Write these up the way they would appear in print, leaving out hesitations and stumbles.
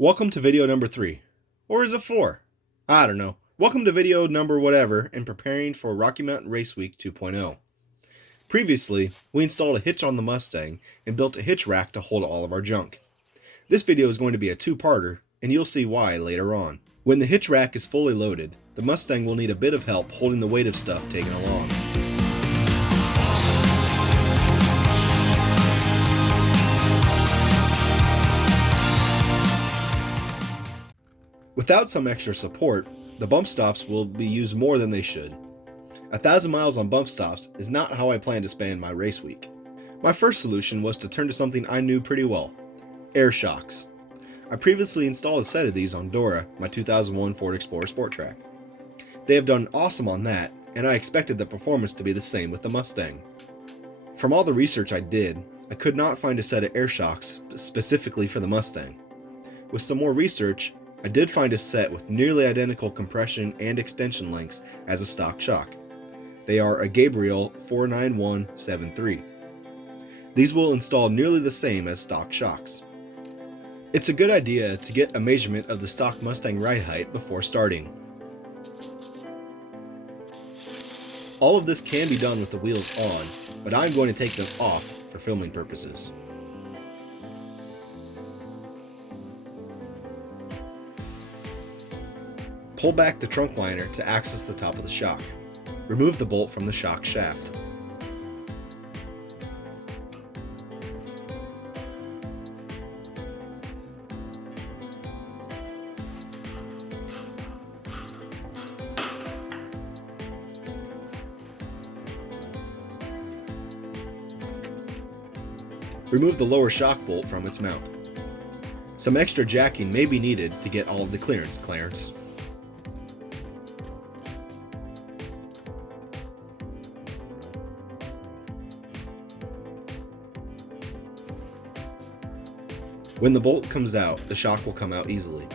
Welcome to video number 3. Or is it 4? I don't know. Welcome to video number whatever in preparing for Rocky Mountain Race Week 2.0. Previously, we installed a hitch on the Mustang and built a hitch rack to hold all of our junk. This video is going to be a two-parter, and you'll see why later on. When the hitch rack is fully loaded, the Mustang will need a bit of help holding the weight of stuff taken along. Without some extra support, the bump stops will be used more than they should. 1,000 miles on bump stops is not how I plan to spend my race week. My first solution was to turn to something I knew pretty well: air shocks. I previously installed a set of these on Dora, my 2001 Ford Explorer Sport Track. They have done awesome on that, and I expected the performance to be the same with the Mustang. From all the research I did, I could not find a set of air shocks specifically for the Mustang. With some more research, I did find a set with nearly identical compression and extension lengths as a stock shock. They are a Gabriel 49173. These will install nearly the same as stock shocks. It's a good idea to get a measurement of the stock Mustang ride height before starting. All of this can be done with the wheels on, but I'm going to take them off for filming purposes. Pull back the trunk liner to access the top of the shock. Remove the bolt from the shock shaft. Remove the lower shock bolt from its mount. Some extra jacking may be needed to get all of the clearance, Clarence. When the bolt comes out, the shock will come out easily.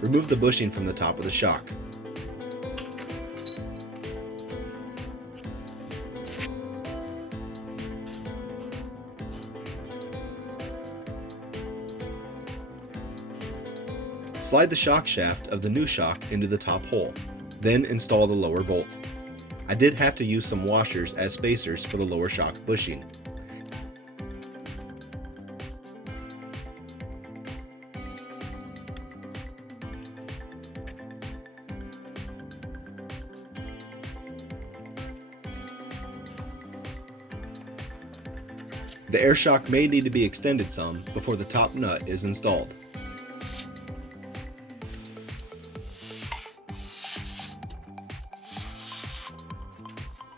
Remove the bushing from the top of the shock. Slide the shock shaft of the new shock into the top hole, then install the lower bolt. I did have to use some washers as spacers for the lower shock bushing. The air shock may need to be extended some before the top nut is installed.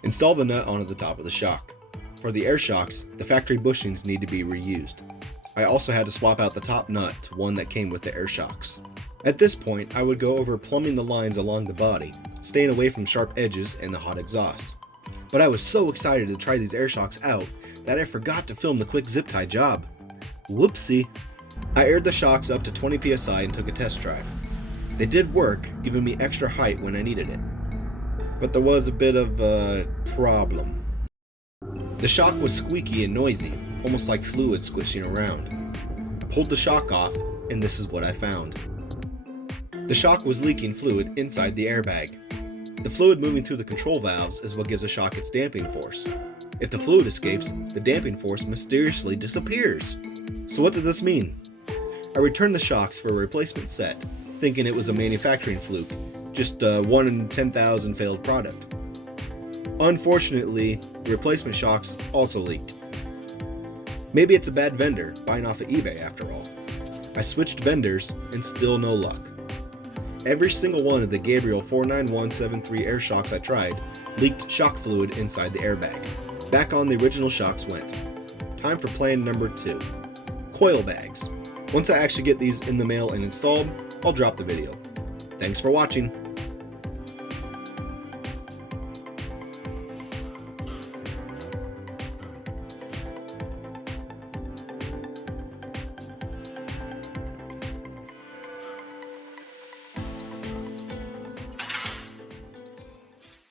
Install the nut onto the top of the shock. For the air shocks, the factory bushings need to be reused. I also had to swap out the top nut to one that came with the air shocks. At this point, I would go over plumbing the lines along the body, staying away from sharp edges and the hot exhaust. But I was so excited to try these air shocks out that I forgot to film the quick zip tie job. Whoopsie. I aired the shocks up to 20 psi and took a test drive. They did work, giving me extra height when I needed it. But there was a bit of a problem. The shock was squeaky and noisy, almost like fluid squishing around. Pulled the shock off, and this is what I found. The shock was leaking fluid inside the airbag. The fluid moving through the control valves is what gives a shock its damping force. If the fluid escapes, the damping force mysteriously disappears. So what does this mean? I returned the shocks for a replacement set, thinking it was a manufacturing fluke, just a 1 in 10,000 failed product. Unfortunately, the replacement shocks also leaked. Maybe it's a bad vendor, buying off of eBay after all. I switched vendors and still no luck. Every single one of the Gabriel 49173 air shocks I tried leaked shock fluid inside the airbag. Back on the original shocks went. Time for plan number 2. Coil bags. Once I actually get these in the mail and installed, I'll drop the video. Thanks for watching.